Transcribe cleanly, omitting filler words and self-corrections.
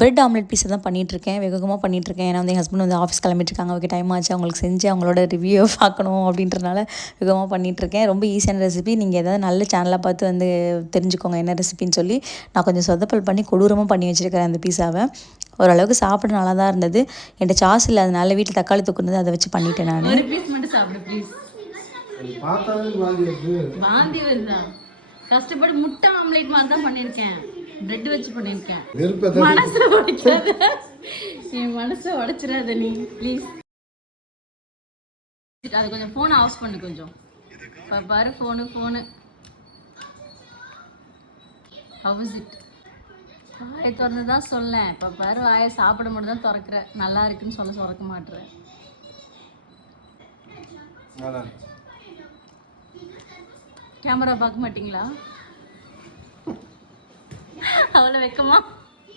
Bread omelette பீஸை தான் பண்ணிகிட்ருக்கேன், வேகமாக பண்ணிகிட்ருக்கேன். ஏன்னா வந்து என் ஹஸ்பண்ட் வந்து ஆஃபீஸ் கிளம்பிட்டுருக்காங்க, அவருக்கு டைம் ஆச்சு, அவங்களுக்கு செஞ்சு அவங்களோட ரிவ்யூவை பார்க்கணும் அப்படின்றனால வேகமாக பண்ணிகிட்ருக்கேன். ரொம்ப ஈஸியான ரெசிபி. நீங்கள் ஏதாவது நல்ல சேனலாக பார்த்து வந்து தெரிஞ்சுக்கோங்க என்ன ரெசிபின்னு சொல்லி. நான் கொஞ்சம் சொதப்பல் பண்ணி கொடூரமாக பண்ணி வச்சுருக்கிறேன் அந்த பீஸாவை. ஓரளவுக்கு சாப்பிட நல்லா தான் இருந்தது. என்கிட்ட சாஸ் இல்லை, அதனால வீட்டில் தக்காளி தொக்கு இருந்தது, அதை வச்சு பண்ணிட்டேன் நான். ஒரு பீஸ் மட்டும் சாப்பிடு ப்ளீஸ். வாந்தி வருதா? கஷ்டப்பட்டு முட்டை ஆம்லேட் மாதிரி தான் பண்ணியிருக்கேன், பிரெட் வச்சு பண்ணியிருக்கேன். மனசை உடைக்காத, என் மனசை உடைச்சிடாத நீ ப்ளீஸ். அது கொஞ்சம் ஃபோனை ஆஃப் பண்ணு கொஞ்சம். பாரு ஃபோனு ஹவுஸ் இட். வாயை திறந்து தான் சொல்லேன். இப்போ பாரு வாயை சாப்பிட மட்டும் தான் திறக்கிற, நல்லா இருக்குன்னு சொல்ல திறக்க மாட்டுறேன். கேமரா பார்க்க மாட்டீங்களா? அவ்வளோ வெக்கமா?